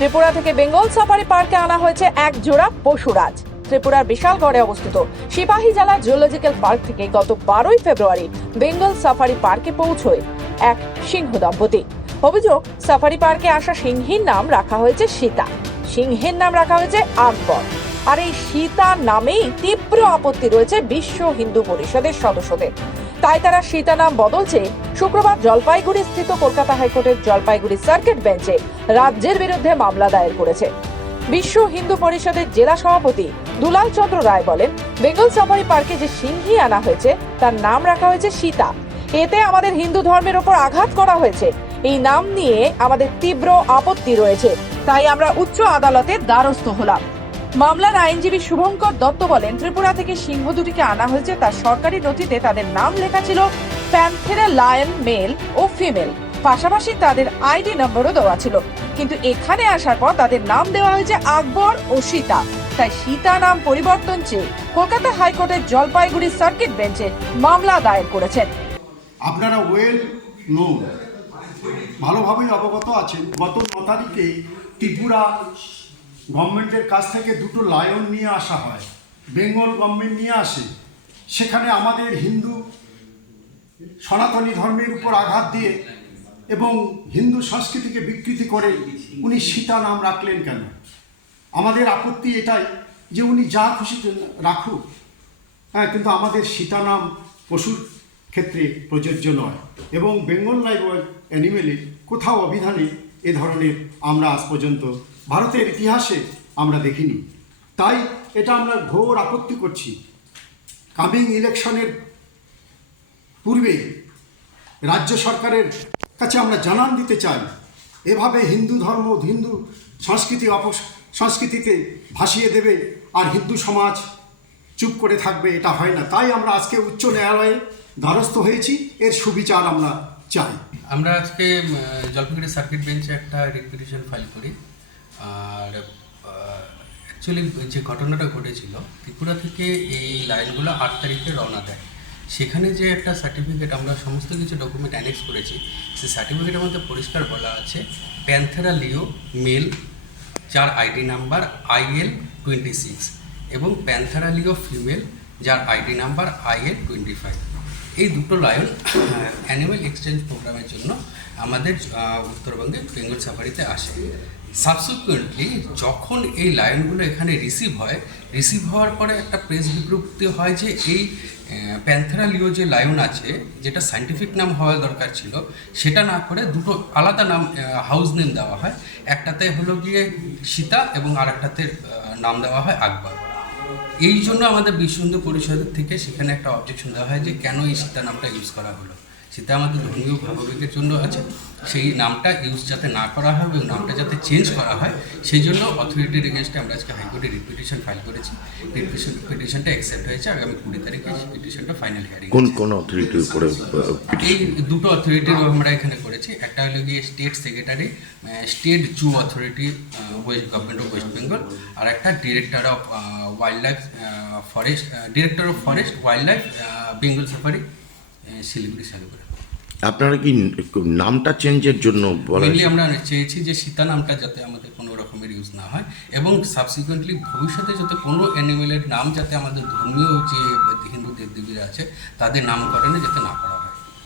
ত্রিপুরা থেকে বেঙ্গল সাফারি পার্কে আনা হয়েছে এক জোড়া পশুরাজ। ত্রিপুরার বিশালগড়ে অবস্থিত সিপাহীজলা জুলজিক্যাল পার্ক থেকে গত 12ই ফেব্রুয়ারি বেঙ্গল সাফারি পার্কে পৌঁছয় এক সিংহ দম্পতি। অভিযোগ, সাফারি পার্কে আসা সিংহীর নাম রাখা হয়েছে সীতা, সিংহের নাম রাখা হয়েছে আকবর। আর এই সীতা নামেই তীব্র আপত্তি রয়েছে বিশ্ব হিন্দু পরিষদের সদস্যদের। তাই তারা সীতা নাম বদল চেয়ে শুক্রবার জলপাইগুড়ি স্থিত কলকাতা হাইকোর্টের জলপাইগুড়ি সার্কিট বেঞ্চে রাজ্যের বিরুদ্ধে মামলা দায়ের করেছে। বিশ্ব হিন্দু পরিষদের জেলা সভাপতি দুলাল চন্দ্র রায় বলেন, বেঙ্গল সাফারি পার্কে যে সিংহী আনা হয়েছে তার নাম রাখা হয়েছে সীতা। এতে আমাদের হিন্দু ধর্মের ওপর আঘাত করা হয়েছে। এই নাম নিয়ে আমাদের তীব্র আপত্তি রয়েছে, তাই আমরা উচ্চ আদালতের দ্বারস্থ হলাম। মামলার আইনজীবী শুভঙ্কর দত্ত বলেন, ত্রিপুরা থেকে সিংহ দুটিকে আনা হয়েছে, তার সরকারি নথিতে তাদের নাম লেখা ছিল প্যান্থেরা লায়ন মেল ও ফিমেল, পাশাপাশি তাদের আইডি নম্বরও দেওয়া ছিল। কিন্তু এখানে আসার পর তাদের নাম দেওয়া হয়েছে আকবর ও সীতা। তাই সীতা নাম পরিবর্তন চেয়ে কলকাতা হাইকোর্টের জলপাইগুড়ি সার্কিট বেঞ্চে মামলা দায়ের করেছেন। আপনারা ওয়েল নোন, ভালোভাবেই অবগত আছেন, গত 9 তারিখে ত্রিপুরা গভর্নমেন্টের কাছ থেকে দুটো লায়ন নিয়ে আসা হয়, বেঙ্গল গভর্নমেন্ট নিয়ে আসে। সেখানে আমাদের হিন্দু সনাতনী ধর্মের উপর আঘাত দিয়ে এবং হিন্দু সংস্কৃতিকে বিকৃতি করে উনি সীতা নাম রাখলেন কেন? আমাদের আপত্তি এটাই যে উনি যা খুশি রাখুক, হ্যাঁ, কিন্তু আমাদের সীতা নাম পশুর ক্ষেত্রে প্রযোজ্য নয় এবং বেঙ্গল লাইভ অ্যানিমেলে কোথাও অভিধানে এ ধরনের আমরা আজ পর্যন্ত ভারতের ইতিহাসে আমরা দেখিনি। তাই এটা আমরা ঘোর আপত্তি করছি। কামিং ইলেকশনের পূর্বে রাজ্য সরকারের কাছে আমরা জানান দিতে চাই, এভাবে হিন্দু ধর্ম, হিন্দু সংস্কৃতিতে ভাসিয়ে দেবে আর হিন্দু সমাজ চুপ করে থাকবে, এটা হয় না। তাই আমরা আজকে উচ্চ ন্যায়ালয়ে দ্বারস্থ হয়েছি, এর সুবিচার আমরা চাই। আমরা আজকে জলপাইগুড়ি সার্কিট বেঞ্চে একটা রিট পিটিশন ফাইল করি। আর অ্যাকচুয়ালি যে ঘটনাটা ঘটেছিল, ত্রিপুরা থেকে এই লাইনগুলো 8 তারিখে রওনা দেয়। সেখানে যে একটা সার্টিফিকেট, আমরা সমস্ত কিছু ডকুমেন্ট অ্যানেক্স করেছি, সেই সার্টিফিকেটের মধ্যে পরিষ্কার বলা আছে প্যান্থেরা লিও মেল, যার আইডি নাম্বার IL26, এবং প্যান্থেরা লিও ফিমেল, যার আইডি নাম্বার IL25। এই দুটো লায়ন অ্যানিমেল এক্সচেঞ্জ প্রোগ্রামের জন্য আমাদের উত্তরবঙ্গে বেঙ্গল সাফারিতে আসে। সাবসিকুয়েন্টলি যখন এই লায়নগুলো এখানে রিসিভ হওয়ার পরে একটা প্রেস বিজ্ঞপ্তি হয় যে এই প্যান্থেরা লিও যে লায়ন আছে, যেটা সায়েন্টিফিক নাম হওয়া দরকার ছিল, সেটা না করে দুটো আলাদা নাম, হাউস নেম দেওয়া হয়। একটাতে হলো গিয়ে সীতা এবং আরেকটাতে নাম দেওয়া হয় আকবর। এই জন্য আমাদের বিশ্ব হিন্দু পরিষদের থেকে সেখানে একটা অবজেকশন দেওয়া হয় যে কেন এই সীতা নামটা ইউজ করা হলো। সীতা আমাদের ধর্মীয় ভাবাবেগের জন্য আছে, সেই নামটা ইউজ যাতে না করা হয় এবং নামটা যাতে চেঞ্জ করা হয়, সেই জন্য অথরিটির এগেনস্টে আমরা আজকে হাইকোর্টে রিট পিটিশন ফাইল করেছি। রিট পিটিশনটা অ্যাকসেপ্ট হয়েছে। আগামী 20 তারিখে পিটিশনটা ফাইনাল হিয়ারিং। কোন অথরিটির উপরে? এই দুটো অথরিটির আমরা এখানে করেছি। একটা হলো গিয়ে state secretary, state zoo authority, west government of West Bengal, আর একটা director of forest wildlife Bengal Safari, Siliguri. আপনারা কি নামটা চেঞ্জের জন্য মেনলি আমরা চেয়েছি যে সীতা নামটা যাতে আমাদের কোনো রকমের ইউজ না হয় এবং সাবসিকুয়েন্টলি ভবিষ্যতে যাতে কোনো অ্যানিমেলের নাম যাতে আমাদের ধর্মীয় যে হিন্দু দেবদেবীরা আছে তাদের নামকরণে যাতে না করা হয়।